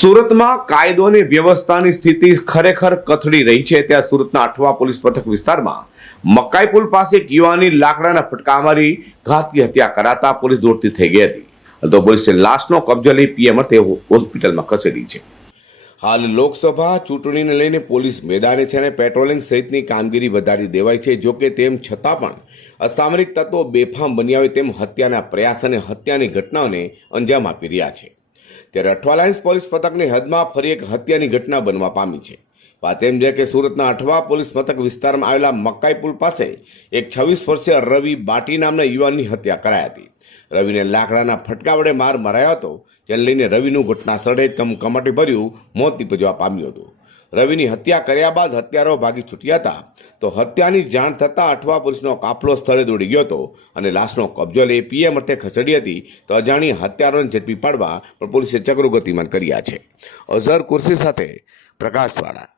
સુરતમાં કાયદો અને વ્યવસ્થાની સ્થિતિ ખરેખર કથળી રહી છે। ત્યાં સુરતના અઠવા પોલીસ મથક વિસ્તારમાં મકાઈ પુલ પાસે એક યુવાનની લાકડાના ફટકા મારી ઘાતકી હત્યા કરાતા પોલીસ દોડતી થઈ ગઈ હતી, તો પોલીસે લાશનો કબજો લઈ પીએમ અર્થે હોસ્પિટલમાં ખસેડી છે। હાલ લોકસભા ચૂંટણીને લઈને પોલીસ મેદાને છે અને પેટ્રોલિંગ સહિતની કામગીરી વધારી દેવાઈ છે। જો કે તેમ છતાં પણ અસામરિક તત્વો બેફામ બન્યા હોય તેમ હત્યાના પ્રયાસ અને હત્યાની ઘટનાઓને અંજામ આપી રહ્યા છે। ત્યારે અઠવા લાઇન્સ પોલીસ મથકની હદમાં ફરી એક હત્યાની ઘટના બનવા પામી છે। વાત એમ છે કે સુરતના અઠવા પોલીસ મથક વિસ્તારમાં આવેલા મકાઈ પુલ પાસે એક 26 વર્ષીય રવિ બાટી નામના યુવાનની હત્યા કરાઈ હતી। રવિને લાકડાના ફટકા વડે માર મરાયો હતો, જેને લઈને રવિનું ઘટના સ્થળે જ કમકમાટી ભર્યું મોત નીપજવા પામ્યું હતું। રવિની હત્યા કર્યા બાદ હત્યારો ભાગી છૂટ્યા હતા, તો હત્યાની જાણ થતાં અઠવા પોલીસનો કાફલો સ્થળે દોડી ગયો હતો અને લાશનો કબજો લઈ પીએમ અર્થે ખસેડી હતી। તો અજાણી હત્યારોને ઝડપી પાડવા પણ પોલીસે ચક્રો ગતિમાન કર્યા છે। અઝહર કુર્સી સાથે પ્રકાશવાળા।